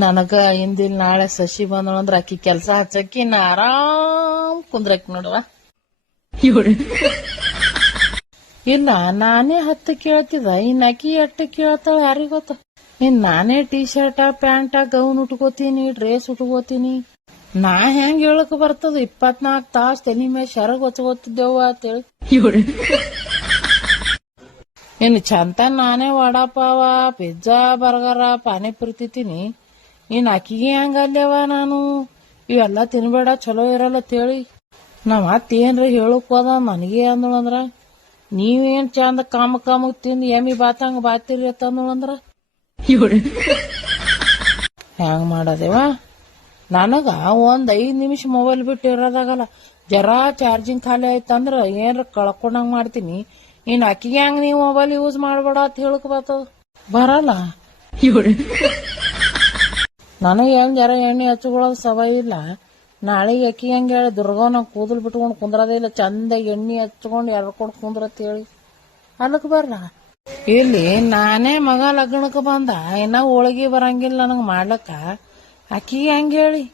ನನಗ ಇಂದಿಲ್ ನಾಳೆ ಸಸಿ ಬಂದಳಂದ್ರ ಆಕಿ ಕೆಲ್ಸ ಹಚ್ಚಕ್ಕಿ ನಾ ಆರಾಮ್ ಕುಂದ್ರಕ್ ನೋಡುವ. ಇಲ್ಲ ನಾನೇ 10 ಕೇಳ್ತಿದ, ಇನ್ ಆಕಿ 8 ಕೇಳ್ತಾಳ ಯಾರಿಗ ಗೊತ್ತ. ಇನ್ ನಾನೇ ಟೀ ಶರ್ಟ ಪ್ಯಾಂಟ ಗೌನ್ ಉಟ್ಕೋತೀನಿ, ಡ್ರೆಸ್ ಉಟ್ಕೋತೀನಿ. ನಾ ಹೆಂಗ್ ಹೇಳಕ್ ಬರ್ತದ? 24 ತಾಸ್ ತಲಿ ಮೇಲೆ ಶರಗ್ ಹೊಚ್ಕೋತಿದ್ದೇವ ಅಂತೇಳಿ. ಇನ್ ಚಂತ ನಾನೇ ವಡಾಪಾವ ಪಿಜ್ಜಾ ಬರ್ಗರ ಪಾನಿಪುರಿ ತಿಂತೀನಿ. ಇನ್ ಆಕಿಗೆ ಹೆಂಗ ಅಲ್ಲೇವ ನಾನು ಇವೆಲ್ಲ ತಿನ್ಬೇಡ ಚಲೋ ಇರಲ್ಲ ತೇಳಿ. ನಾವ್ ಮತ್ತೇನ್ರಿ ಹೇಳಕ್ ಹೋದ ನನಗೆ ಅಂದಳಂದ್ರ ನೀವೇನ್ ಚಂದ ಕಾಮ ತಿಂದ್ ಎಮ್ಮಿ ಬಾತಂಗ ಬಾತಿರಿ ಅಂತಂದಳಂದ್ರ ಹೆಂಗ್ ಮಾಡದೇವ? ನನಗ ಒಂದ್ 5 ನಿಮಿಷ ಮೊಬೈಲ್ ಬಿಟ್ಟು ಇರೋದಾಗಲ್ಲ. ಜರಾ ಚಾರ್ಜಿಂಗ್ ಖಾಲಿ ಆಯ್ತಂದ್ರ ಏನ್ರ ಕಳ್ಕೊಂಡಂಗ್ ಮಾಡ್ತೀನಿ. ಇನ್ ಅಕ್ಕಿಗೆ ಹೆಂಗ್ ನೀವ್ ಮೊಬೈಲ್ ಯೂಸ್ ಮಾಡ್ಬೇಡ ಅಂತ ಹೇಳಕ್ ಬರಲ್ಲ. ನನಗೆ ಹೆಂಗ್ ಜರ ಎಣ್ಣೆ ಹಚ್ಕೊಳ್ಳೋದು ಸವಾಯಿ ಇಲ್ಲ. ನಾಳೆಗೆ ಅಕ್ಕಿ ಹೆಂಗ್ ಹೇಳಿ ದುರ್ಗವನ ಕೂದಲು ಬಿಟ್ಕೊಂಡು ಕುಂದ್ರದೇ ಇಲ್ಲ, ಚಂದಾಗಿ ಎಣ್ಣೆ ಹಚ್ಕೊಂಡು ಎರ್ಕೊಂಡು ಕುಂದ್ರತ್ ಹೇಳಿ ಅಲ್ಲಕ್ ಬರ್ಲ. ಇಲ್ಲಿ ನಾನೇ ಮಗ ಲಗ್ನಕ್ಕೆ ಬಂದ, ಇನ್ನ ಹೋಳಿಗೆ ಬರಂಗಿಲ್ಲ ನನಗ್ ಮಾಡ್ಲಕ್ಕ. ಅಕ್ಕಿಗೆ ಹೆಂಗ್ ಹೇಳಿ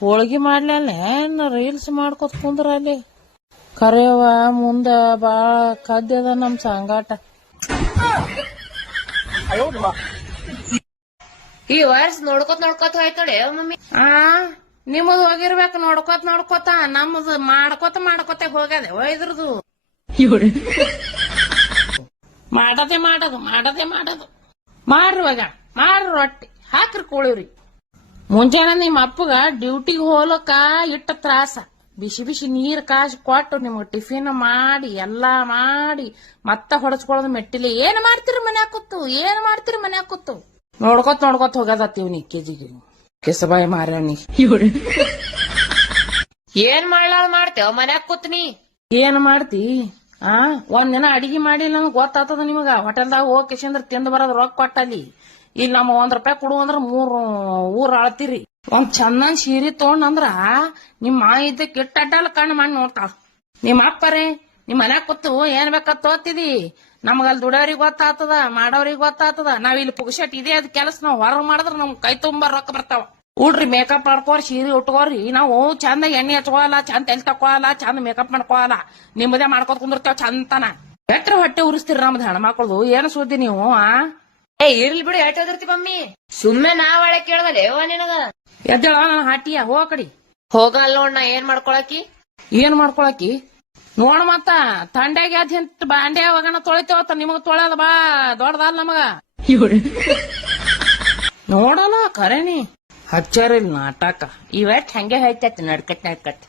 ಹೋಳಿಗೆ ಮಾಡ್ಲಲ್ಲ ರೀಲ್ಸ್ ಮಾಡ್ಕೊತ ಕುಂದ್ರ ಅಲ್ಲಿ. ಕರೆಯವ ಮುಂದ ಬಾಳ ಖಾದ್ಯದ ನಮ್ ಸಂಗಾಟ. ಈ ವರ್ಷ ನೋಡ್ಕೊತ ಹೋಯ್ತಡೆ ಮಮ್ಮಿ. ನಿಮ್ಮದು ಹೋಗಿರ್ಬೇಕು ನೋಡ್ಕೋತ. ನಮ್ಮದು ಮಾಡ್ಕೋತ ಹೋಗದೆ ಇದ್ರದು ಮಾಡದೆ ಮಾಡೋದು. ಮಾಡ್ರಿ ಇವಾಗ ಮಾಡ್ರಿ ರೊಟ್ಟಿ ಹಾಕ್ರಿ ಕೋಳಿವ್ರಿ. ಮುಂಜಾನೆ ನಿಮ್ಮ ಅಪ್ಪಗ ಡ್ಯೂಟಿಗೆ ಹೋಲಕ್ಕ ಇಟ್ಟ ತ್ರಾಸ. ಬಿಸಿ ನೀರ್ ಕಾಸಿ ಕೊಟ್ಟು ನಿಮ್ಗೆ ಟಿಫಿನ್ ಮಾಡಿ ಎಲ್ಲಾ ಮಾಡಿ ಮತ್ತ ಹೊಡಸ್ಕೊಳ್ಳೋದು ಮೆಟ್ಟಿಲಿ. ಏನ್ ಮಾಡ್ತೀರಿ ಮನ್ಯಾಗ ಕೂತು ನೋಡ್ಕೋತ ಹೋಗದತ್ತೀವ್ನಿ ಕೆಜಿಗೆ ಕೆಸಬಾಯಿ ಮಾರವ್ನಿ. ಏನ್ ಮಾಡ್ತೇವ ಮನ್ಯಾಗ ಕೂತ್ನಿ? ಏನ್ ಮಾಡ್ತಿ? ಒಂದಿನ ಅಡಿಗೆ ಮಾಡಿ ನನಗ್ ಗೊತ್ತಾಗ್ತದ ನಿಮಗ. ಹೋಟೆಲ್ದಾಗ ಹೋಗಿ ಕಿಶಂದ್ರ ತಿಂದ್ ಬರೋದ್ ರೊಕ್ಕ ಕೊಟ್ಟಲ್ಲಿ. ಇಲ್ಲಿ ನಮ್ಮ $1 ಕೊಡು ಅಂದ್ರ 3 ಊರ್ ಅಳ್ತೀರಿ. ಒಂದ್ ಚಂದನ್ ಸೀರೆ ತಗೊಂಡಂದ್ರ ನಿಮ್ ಮಾಯಿ ಇದ್ದಕ್ ಇಟ್ಟಲ್ಲ ಕಣ್ಣು ಮಾಡಿ ನೋಡ್ತಾಳ. ನಿಮ್ ಅಪ್ಪರೇ ನಿಮ್ ಮನ್ಯಾಗ ಕೂತು ಏನ್ ಬೇಕತ್ ತೋತಿದಿ. ನಮಗಲ್ಲಿ ದುಡಿಯೋರಿಗೆ ಗೊತ್ತಾಗ್ತದ, ಮಾಡೋರಿಗೆ ಗೊತ್ತಾಗ್ತದ. ನಾವ್ ಇಲ್ಲಿ ಪುಗ್ಸಟ್ ಇದೇ ಅದ್ ಕೆಲಸ ನಾವ್ ಹೊರಗ್ ಮಾಡಿದ್ರ ನಮ್ ಕೈ ತುಂಬಾ ರೊಕ್ಕ ಬರ್ತಾವ. ಉಡ್ರಿ ಮೇಕಪ್ ಮಾಡ್ಕೋರಿ, ಸೀರೆ ಉಟ್ಕೋರಿ. ನಾವು ಚಂದ ಎಣ್ಣೆ ಹಚ್ಕೋಲ್ಲ, ಚಂದ ತೆಲ್ ತಕೋಲ್ಲ, ಚಂದ ಮೇಕಪ್ ಮಾಡ್ಕೋಲ್ಲ. ನಿಮ್ಮದೇ ಮಾಡ್ಕೋತ ಕುಂದಿರ್ತೇವ ಚಂತನ. ಬೆಟ್ರ ಹೊಟ್ಟೆ ಉರಿಸ್ತೀರಿ ನಮ್ದು ಹೆಣ್ಮಕ್ಳದು. ಏನು ಸುದ್ದಿ ನೀವು? ಇರ್ಲಿ ಬಿಡು ಎಟ್ಟೋದಿರ್ತಿ ಮಮ್ಮಿ. ಸುಮ್ಮನೆ ನಾವ್ ಒಳಗೆ ಕೇಳದಲ್ಲ ನಿನಗ. ಎದ್ದೇಳ ನಾನು ಹಾಟಿಯ ಹೋ ಕಡಿ ಹೋಗಲ್ಲ ನೋಡ್. ನಾ ಏನ್ ಮಾಡ್ಕೊಳಕಿ ನೋಡ್. ಮತ್ತ ತಂಡ್ಯಾಗ ಅದ್ ಬಾಂಡೆ ಒಗಣ ತೊಳಿತೇವತ್ತ. ನಿಮಗ್ ತೊಳೆದ ಬಾ ದೊಡ್ಡದಲ್ಲ ನಮಗ. ನೋಡಲ್ಲ ಕರೇನಿ ಹಚ್ಚಾರಿಲ್ ನಾಟಕ. ಇವತ್ ಹಂಗೆ ಹೋಯ್ತೈತಿ ನಡ್ಕಟ್